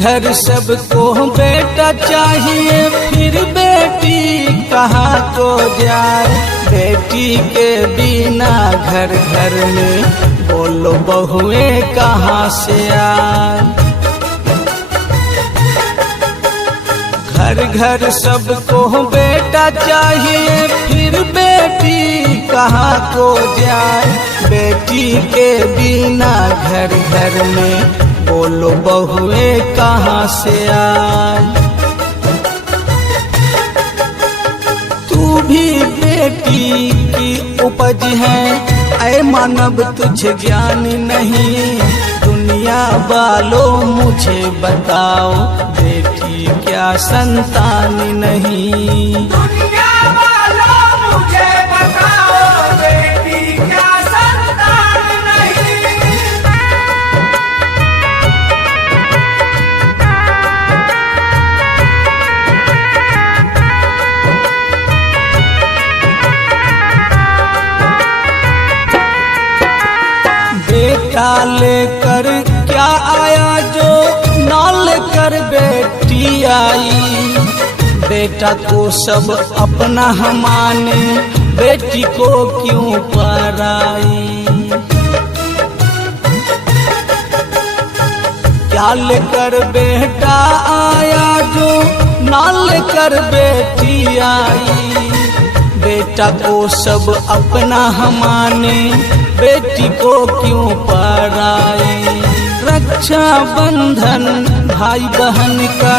घर सबको बेटा चाहिए, फिर बेटी कहाँ को जाए। बेटी के बिना घर घर में बोलो बहुएं कहाँ से आए। घर घर सबको बेटा चाहिए, फिर बेटी कहाँ को जाए। बेटी के बिना घर घर में बोलो बहुएं कहाँ से आए। तू भी बेटी की उपज है, ऐ मानव तुझे ज्ञान नहीं। दुनिया वालों मुझे बताओ, बेटी क्या संतान नहीं। दुनिया वालों मुझे बताओ, बेटी क्या संतान नहीं। बेटा लेकर क्या आया जो ना लेकर बेटी आई। बेटा को सब अपना माने, बेटी को क्यों पराई। क्या लेकर बेटा आया जो ना लेकर बेटी आई। बेटा को सब अपना माने, बेटी को क्यों पराई। रक्षा बंधन भाई बहन का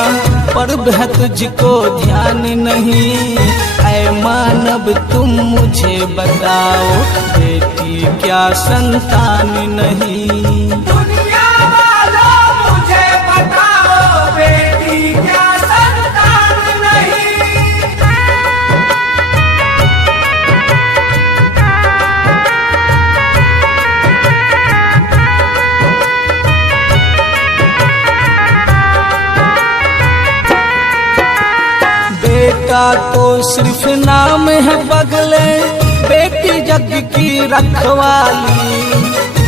पर्व है, तुझको ध्यान नहीं। ऐ मानव तुम मुझे बताओ, बेटी क्या संतान नहीं। दुनिया वालों मुझे बताओ, बेटी क्या संतान नहीं। बेटा तो सिर्फ नाम है बगले, बेटी जग की रखवाली।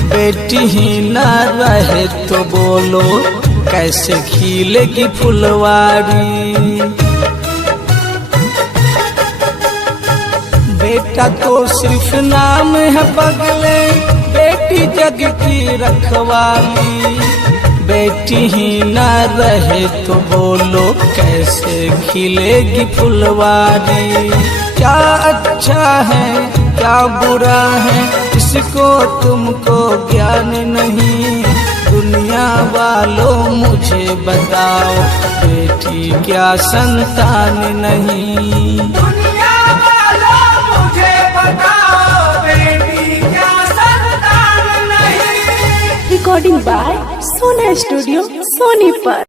बेटी ही न रहे तो बोलो कैसे खिलेगी फुलवारी। बेटा तो सिर्फ नाम है बगले, बेटी जग की रखवाली। बेटी ही न रहे तो बोलो कैसे खिलेगी फुलवारी। क्या अच्छा है क्या बुरा है, इसको तुमको ज्ञान नहीं। दुनिया वालों मुझे बताओ, बेटी क्या संतान नहीं। दुनिया वालों मुझे बताओ, बेटी क्या संतान नहीं। Recording by Sona Studio, Sonipat।